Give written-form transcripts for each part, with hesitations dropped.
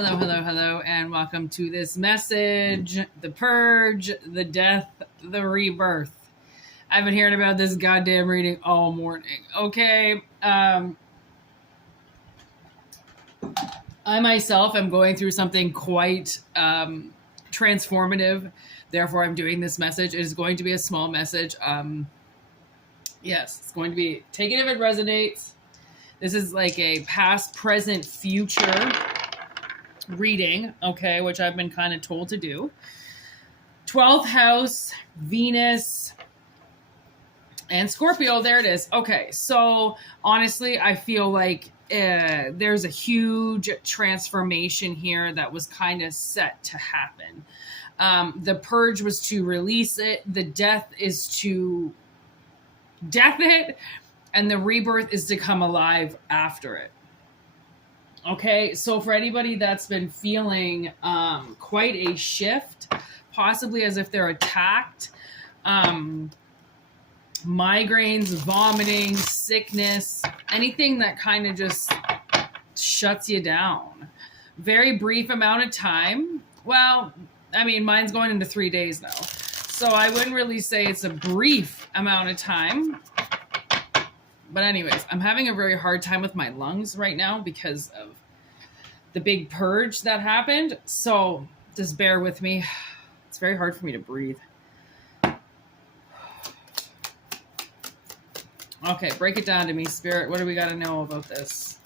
Hello, hello, hello, and welcome to this message, the purge, the death, the rebirth. I've been hearing about this goddamn reading all morning, okay? I myself am going through something quite transformative. Therefore, I'm doing this message. It is going to be a small message. Yes, it's going to be, take it if it resonates. This is like a past, present, future reading, okay, which I've been kind of told to do. 12th house, Venus, and Scorpio. There it is. Okay, so honestly, I feel like there's a huge transformation here that was kind of set to happen. The purge was to release it. The death is to death it. And the rebirth is to come alive after it. Okay, so for anybody that's been feeling quite a shift, possibly as if they're attacked, migraines, vomiting, sickness, anything that kind of just shuts you down. Very brief amount of time. Well, I mean, mine's going into 3 days now. So I wouldn't really say it's a brief amount of time. But anyways, I'm having a very hard time with my lungs right now because of the big purge that happened. So just bear with me. It's very hard for me to breathe. Okay, break it down to me, Spirit. What do we got to know about this?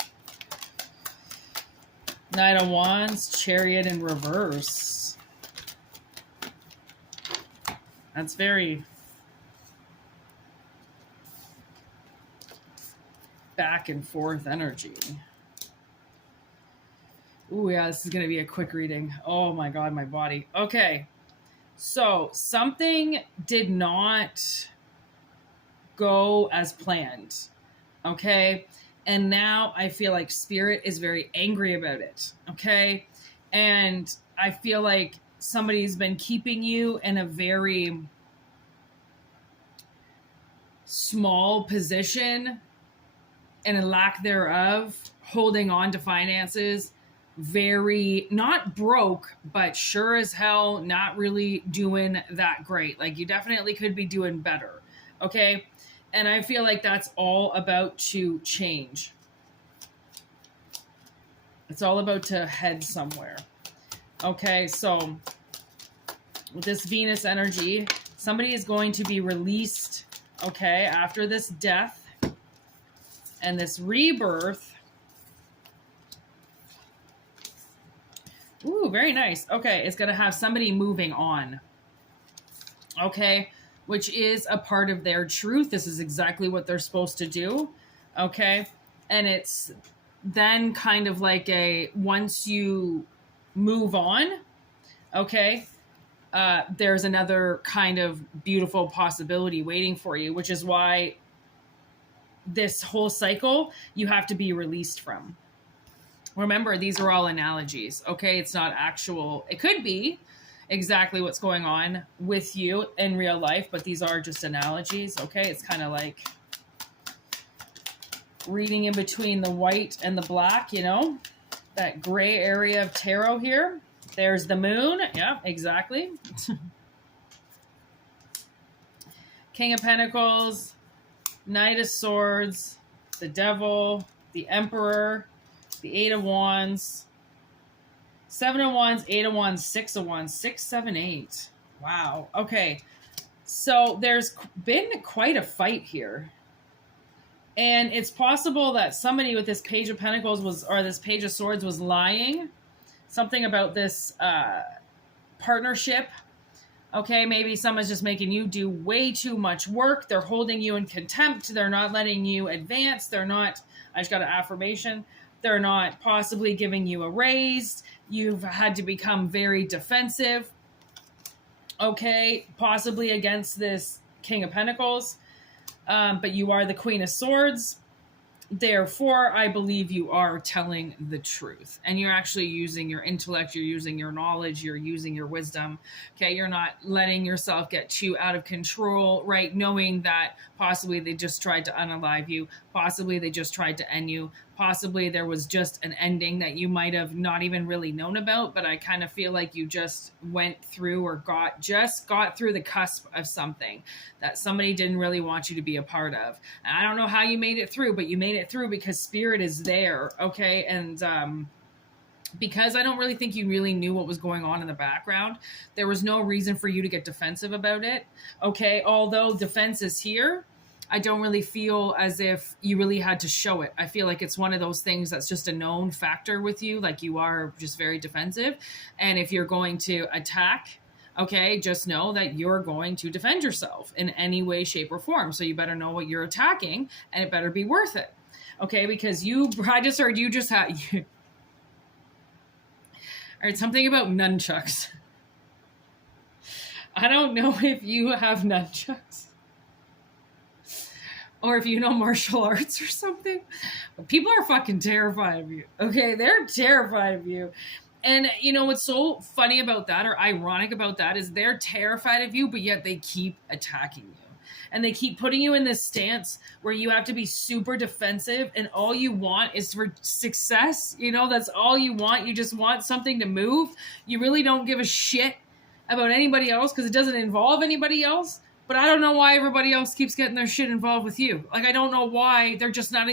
Knight of Wands, Chariot in reverse. That's very back and forth energy. Ooh, yeah, this is going to be a quick reading. Oh my God, my body. Okay. So something did not go as planned. Okay. And now I feel like Spirit is very angry about it. Okay. And I feel like somebody's been keeping you in a very small position and a lack thereof, holding on to finances, very, not broke, but sure as hell not really doing that great. Like you definitely could be doing better, okay? And I feel like that's all about to change. It's all about to head somewhere. Okay, so with this Venus energy, somebody is going to be released, okay, after this death. And this rebirth. Ooh, very nice. Okay, it's going to have somebody moving on. Okay, which is a part of their truth. This is exactly what they're supposed to do. Okay, and it's then kind of like a, once you move on, okay, there's another kind of beautiful possibility waiting for you, which is why this whole cycle you have to be released from. Remember, these are all analogies, okay? It's not actual. It could be exactly what's going on with you in real life, but these are just analogies, okay? It's kind of like reading in between the white and the black, you know, that gray area of tarot here. There's the moon. Yeah, exactly. King of Pentacles, Knight of Swords, the Devil, the Emperor, the Eight of Wands, Seven of Wands, Eight of Wands, Six of Wands, 6, 7, 8. Wow. Okay. So there's been quite a fight here. And it's possible that somebody with this Page of Pentacles was, or this Page of Swords was lying. Something about this partnership. Okay, maybe someone's just making you do way too much work. They're holding you in contempt. They're not letting you advance. They're not, I just got an affirmation. They're not possibly giving you a raise. You've had to become very defensive. Okay, possibly against this King of Pentacles. But you are the Queen of Swords. Therefore, I believe you are telling the truth. And you're actually using your intellect, you're using your knowledge, you're using your wisdom. Okay, you're not letting yourself get too out of control, right? Knowing that possibly they just tried to unalive you, possibly they just tried to end you, Possibly there was just an ending that you might have not even really known about, but I kind of feel like you just went through or got through the cusp of something that somebody didn't really want you to be a part of. And I don't know how you made it through, but you made it through because spirit is there. Okay. And, because I don't really think you really knew what was going on in the background, there was no reason for you to get defensive about it. Okay. Although defense is here, I don't really feel as if you really had to show it. I feel like it's one of those things that's just a known factor with you. Like you are just very defensive. And if you're going to attack, okay, just know that you're going to defend yourself in any way, shape, or form. So you better know what you're attacking and it better be worth it. Okay. Because I just heard you just had, all right, something about nunchucks. I don't know if you have nunchucks. Or if you know martial arts or something, but people are fucking terrified of you. Okay, they're terrified of you. And you know what's so funny about that or ironic about that is they're terrified of you, but yet they keep attacking you. And they keep putting you in this stance where you have to be super defensive and all you want is for success. You know, that's all you want. You just want something to move. You really don't give a shit about anybody else because it doesn't involve anybody else. But I don't know why everybody else keeps getting their shit involved with you. Like, I don't know why they're just not I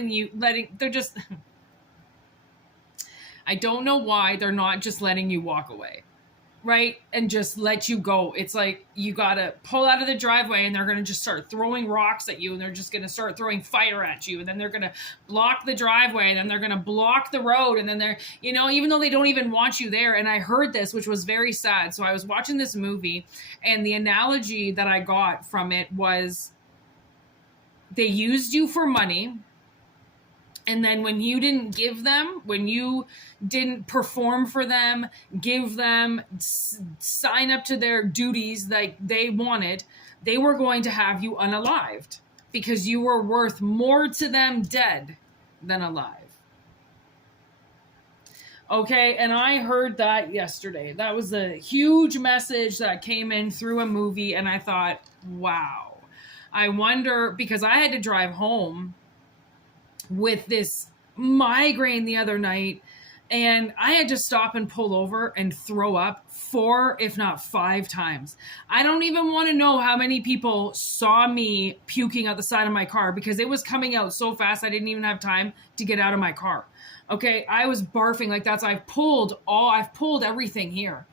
don't know why they're not just letting you walk away, right? And just let you go. It's like you got to pull out of the driveway and they're going to just start throwing rocks at you and they're just going to start throwing fire at you. And then they're going to block the driveway and then they're going to block the road. And then they're, you know, even though they don't even want you there. And I heard this, which was very sad. So I was watching this movie and the analogy that I got from it was they used you for money. And then when you didn't give them, when you didn't perform for them, give them, sign up to their duties like they wanted, they were going to have you unalived because you were worth more to them dead than alive. Okay, and I heard that yesterday. That was a huge message that came in through a movie, and I thought, wow. I wonder, because I had to drive home with this migraine the other night and I had to stop and pull over and throw up 4, if not 5 times. I don't even want to know how many people saw me puking out the side of my car because it was coming out so fast I didn't even have time to get out of my car. Okay, I was barfing like that. So I've pulled everything here.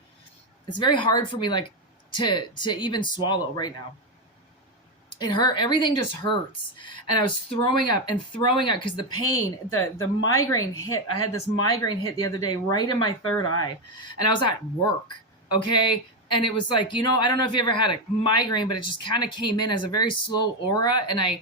It's very hard for me like to even swallow right now. It hurt. Everything just hurts. And I was throwing up because the pain, the migraine hit. I had this migraine hit the other day right in my third eye. And I was at work. Okay. And it was like, you know, I don't know if you ever had a migraine, but it just kind of came in as a very slow aura. And I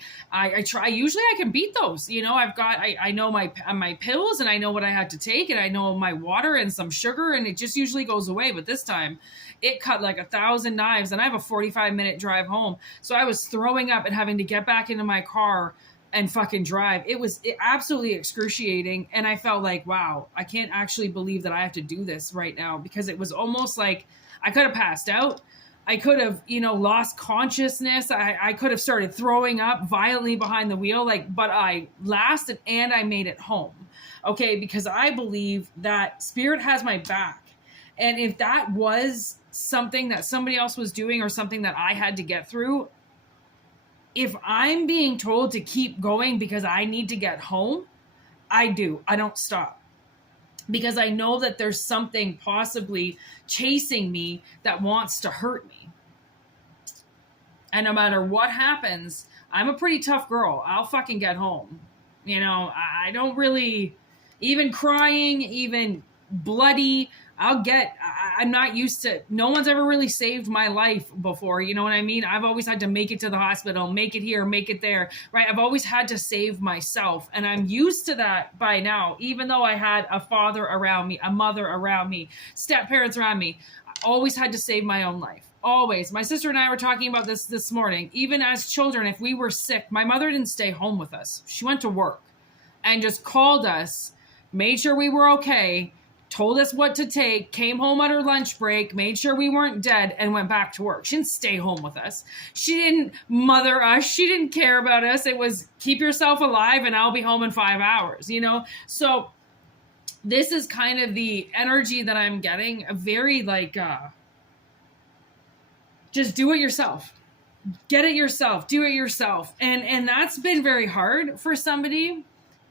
try, usually I can beat those, you know, I know my pills and I know what I had to take and I know my water and some sugar and it just usually goes away. But this time it cut like 1,000 knives and I have a 45-minute drive home. So I was throwing up and having to get back into my car and fucking drive. It was absolutely excruciating. And I felt like, wow, I can't actually believe that I have to do this right now because it was almost like I could have passed out. I could have, you know, lost consciousness. I could have started throwing up violently behind the wheel, but I lasted and I made it home. Okay. Because I believe that spirit has my back. And if that was something that somebody else was doing or something that I had to get through, if I'm being told to keep going because I need to get home, I do. I don't stop. Because I know that there's something possibly chasing me that wants to hurt me. And no matter what happens, I'm a pretty tough girl. I'll fucking get home. You know, I don't really, even crying, even bloody, I'm not used to, no one's ever really saved my life before. You know what I mean? I've always had to make it to the hospital, make it here, make it there, right? I've always had to save myself. And I'm used to that by now, even though I had a father around me, a mother around me, step parents around me. I always had to save my own life. Always. My sister and I were talking about this morning. Even as children, if we were sick, my mother didn't stay home with us. She went to work and just called us, made sure we were okay, told us what to take, came home at her lunch break, made sure we weren't dead, and went back to work. She didn't stay home with us. She didn't mother us. She didn't care about us. It was keep yourself alive and I'll be home in 5 hours, you know? So this is kind of the energy that I'm getting, a very like, just do it yourself. Get it yourself, do it yourself. And that's been very hard for somebody,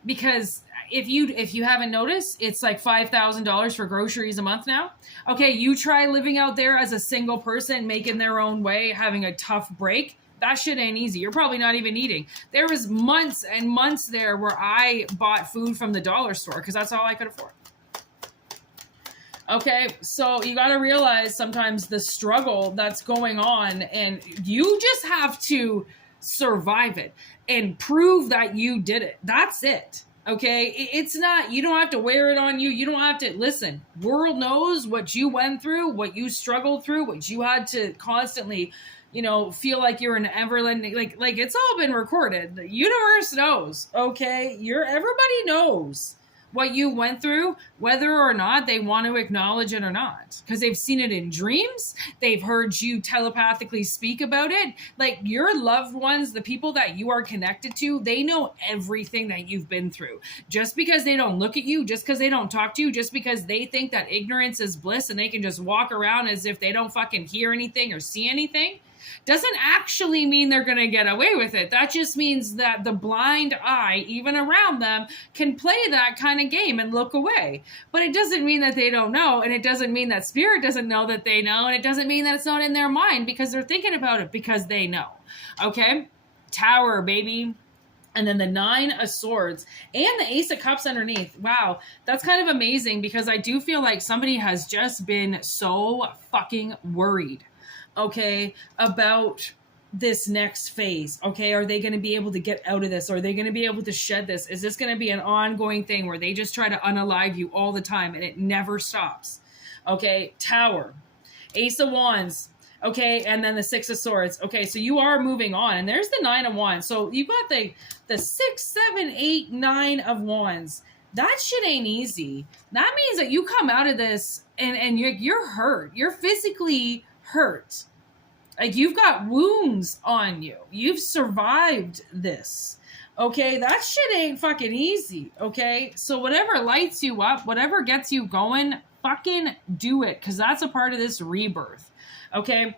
because if you haven't noticed, it's like $5,000 for groceries a month now. Okay, you try living out there as a single person, making their own way, having a tough break. That shit ain't easy. You're probably not even eating. There was months and months there where I bought food from the dollar store because that's all I could afford. Okay, so you got to realize sometimes the struggle that's going on, and you just have to survive it and prove that you did it. That's it. Okay, it's not, you don't have to wear it on you. You don't have to, listen, world knows what you went through, what you struggled through, what you had to constantly, you know, feel like you're an everlanding, like it's all been recorded. The universe knows, okay? Everybody knows what you went through, whether or not they want to acknowledge it or not, because they've seen it in dreams. They've heard you telepathically speak about it. Like your loved ones, the people that you are connected to, they know everything that you've been through. Just because they don't look at you, just because they don't talk to you, just because they think that ignorance is bliss and they can just walk around as if they don't fucking hear anything or see anything, doesn't actually mean they're going to get away with it. That just means that the blind eye, even around them, can play that kind of game and look away. But it doesn't mean that they don't know, and it doesn't mean that spirit doesn't know that they know, and it doesn't mean that it's not in their mind because they're thinking about it because they know. Okay? Tower, baby. And then the 9 of Swords and the Ace of Cups underneath. Wow, that's kind of amazing because I do feel like somebody has just been so fucking worried, okay, about this next phase. Okay, are they going to be able to get out of this? Are they going to be able to shed this? Is this going to be an ongoing thing where they just try to unalive you all the time and it never stops? Okay, Tower, Ace of Wands. Okay, and then the 6 of Swords. Okay, so you are moving on. And there's the 9 of Wands. So you've got the 6, 7, 8, 9 of Wands. That shit ain't easy. That means that you come out of this and you're hurt. You're physically hurt. Like you've got wounds on you. You've survived this. Okay, that shit ain't fucking easy. Okay, so whatever lights you up, whatever gets you going, fucking do it, because that's a part of this rebirth. Okay,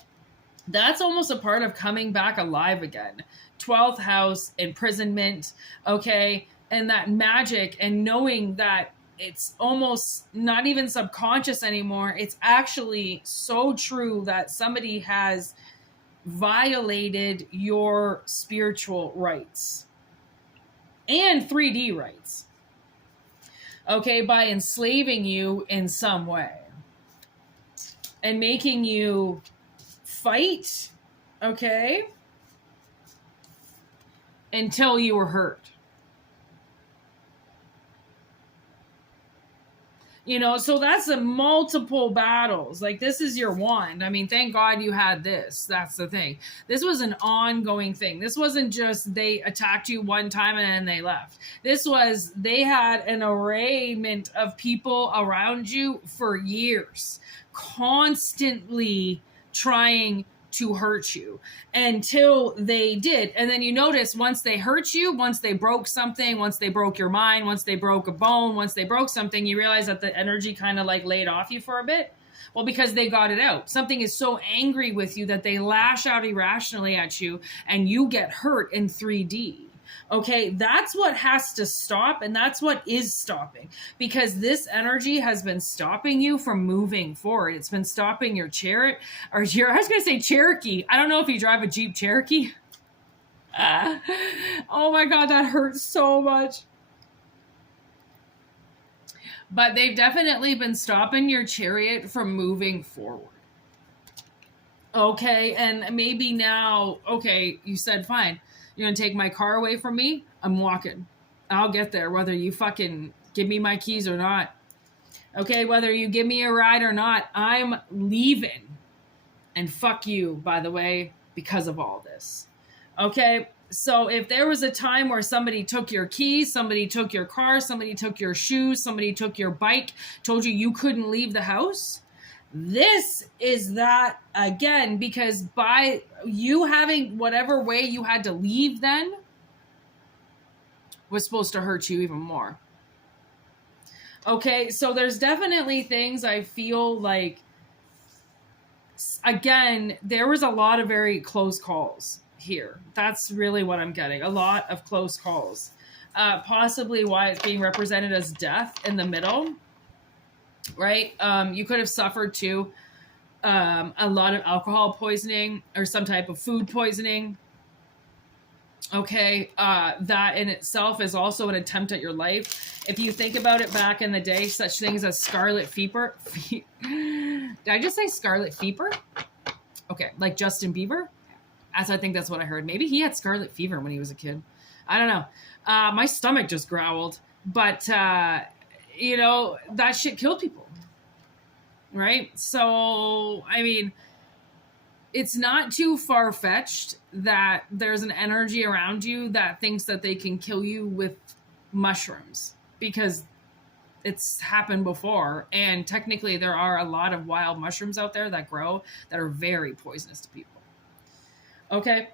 that's almost a part of coming back alive again. 12th house, imprisonment. Okay, and that magic and knowing that it's almost not even subconscious anymore. It's actually so true that somebody has violated your spiritual rights and 3D rights. Okay, by enslaving you in some way and making you fight, okay, until you were hurt. You know, so that's a multiple battles. Like, this is your wand. I mean, thank God you had this. That's the thing. This was an ongoing thing. This wasn't just they attacked you one time and then they left. This was they had an arrayment of people around you for years, constantly trying to hurt you until they did. And then you notice once they hurt you, once they broke something, once they broke your mind, once they broke a bone, once they broke something, you realize that the energy kind of like laid off you for a bit. Well, because they got it out. Something is so angry with you that they lash out irrationally at you and you get hurt in 3D. Okay, that's what has to stop, and that's what is stopping, because this energy has been stopping you from moving forward. It's been stopping your chariot, or your, I was going to say Cherokee. I don't know if you drive a Jeep Cherokee. Oh my God, that hurts so much. But they've definitely been stopping your chariot from moving forward. Okay, and maybe now, okay, you said fine. You're going to take my car away from me? I'm walking. I'll get there, whether you fucking give me my keys or not. Okay, whether you give me a ride or not, I'm leaving. And fuck you, by the way, because of all this. Okay, So if there was a time where somebody took your keys, somebody took your car, somebody took your shoes, somebody took your bike, told you couldn't leave the house, this is that again, because by you having whatever way you had to leave then was supposed to hurt you even more. Okay, so there's definitely things I feel like, again, there was a lot of very close calls here. That's really what I'm getting. A lot of close calls. Possibly why it's being represented as death in the middle, right? You could have suffered too a lot of alcohol poisoning or some type of food poisoning. Okay, that in itself is also an attempt at your life. If you think about it, back in the day, such things as scarlet fever. Did I just say scarlet fever? Okay, like Justin Bieber? I think that's what I heard. Maybe he had scarlet fever when he was a kid. I don't know. My stomach just growled. But, you know, that shit killed people. Right? So, I mean, it's not too far-fetched that there's an energy around you that thinks that they can kill you with mushrooms. Because it's happened before. And technically, there are a lot of wild mushrooms out there that grow that are very poisonous to people. Okay.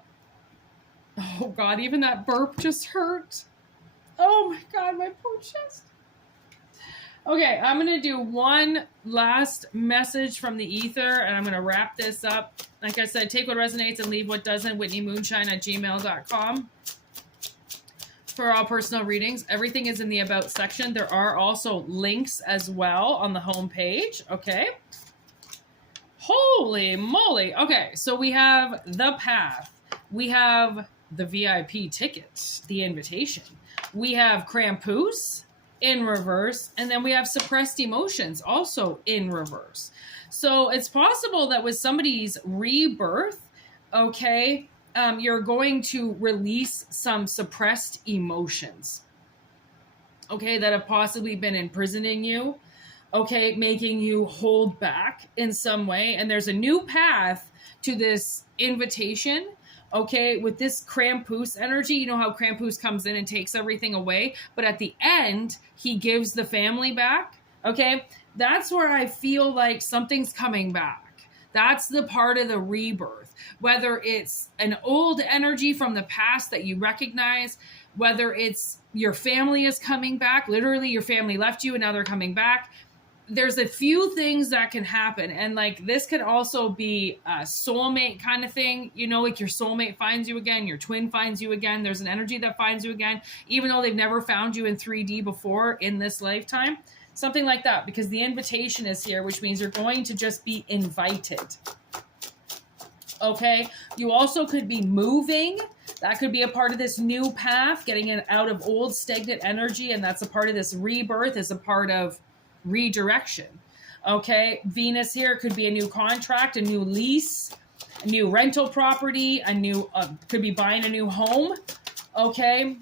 Oh God, even that burp just hurt. Oh my God, my poor chest. Okay, I'm going to do one last message from the ether and I'm going to wrap this up. Like I said, take what resonates and leave what doesn't. whitneymoonshine@gmail.com. For all personal readings, everything is in the About section. There are also links as well on the home page. Okay. Holy moly. Okay, so we have the path. We have the VIP ticket, the invitation. We have Krampus in reverse. And then we have suppressed emotions also in reverse. So it's possible that with somebody's rebirth, okay, you're going to release some suppressed emotions, okay, that have possibly been imprisoning you. Okay, making you hold back in some way. And there's a new path to this invitation, okay, with this Krampus energy. You know how Krampus comes in and takes everything away, but at the end, he gives the family back, okay? That's where I feel like something's coming back. That's the part of the rebirth. Whether it's an old energy from the past that you recognize, whether it's your family is coming back, literally your family left you and now they're coming back. There's a few things that can happen. And like this could also be a soulmate kind of thing. You know, like your soulmate finds you again, your twin finds you again. There's an energy that finds you again, even though they've never found you in 3D before in this lifetime. Something like that, because the invitation is here, which means you're going to just be invited. Okay. You also could be moving. That could be a part of this new path, getting it out of old stagnant energy. And that's a part of this rebirth, is a part of redirection. Okay, Venus here could be a new contract, a new lease, a new rental property, a new could be buying a new home. Okay,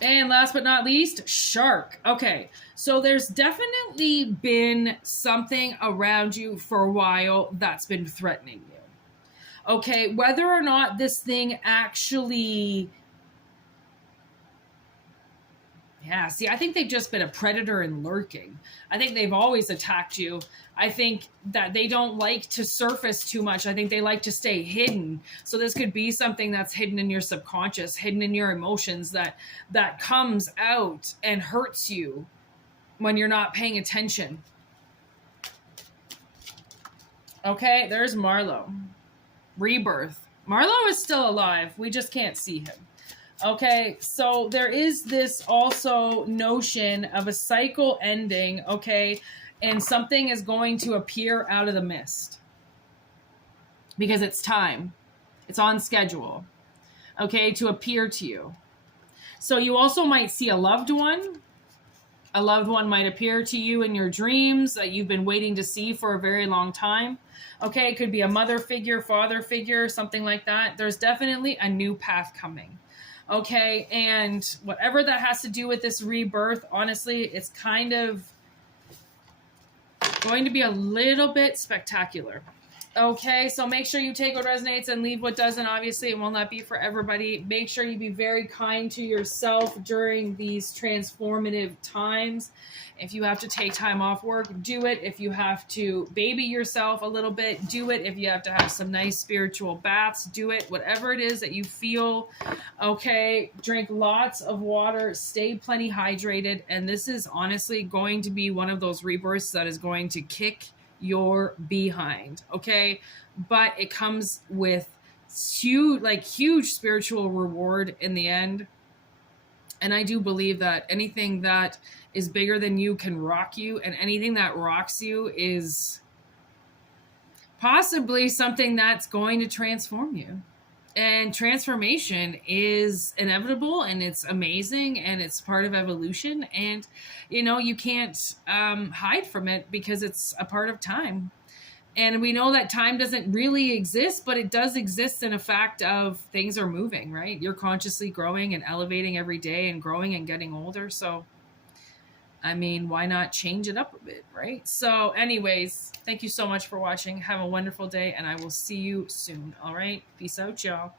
and last but not least, shark. Okay, so there's definitely been something around you for a while that's been threatening you. Okay, whether or not this thing actually, yeah, see, I think they've just been a predator and lurking. I think they've always attacked you. I think that they don't like to surface too much. I think they like to stay hidden. So this could be something that's hidden in your subconscious, hidden in your emotions, that comes out and hurts you when you're not paying attention. Okay, there's Marlowe. Rebirth. Marlowe is still alive. We just can't see him. Okay, so there is this also notion of a cycle ending, okay, and something is going to appear out of the mist because it's time. It's on schedule, okay, to appear to you. So you also might see a loved one. A loved one might appear to you in your dreams that you've been waiting to see for a very long time. Okay, it could be a mother figure, father figure, something like that. There's definitely a new path coming. Okay, and whatever that has to do with this rebirth, honestly, it's kind of going to be a little bit spectacular. Okay, so make sure you take what resonates and leave what doesn't. Obviously, it will not be for everybody. Make sure you be very kind to yourself during these transformative times. If you have to take time off work, do it. If you have to baby yourself a little bit, do it. If you have to have some nice spiritual baths, do it. Whatever it is that you feel, okay, drink lots of water, stay plenty hydrated. And this is honestly going to be one of those rebirths that is going to kick your behind, okay? But it comes with huge spiritual reward in the end. And I do believe that anything that is bigger than you can rock you, and anything that rocks you is possibly something that's going to transform you. And transformation is inevitable, and it's amazing, and it's part of evolution. And, you know, you can't hide from it because it's a part of time. And we know that time doesn't really exist, but it does exist in a fact of things are moving, right? You're consciously growing and elevating every day and growing and getting older. So, I mean, why not change it up a bit, right? So anyways, thank you so much for watching. Have a wonderful day, and I will see you soon. All right? Peace out, y'all.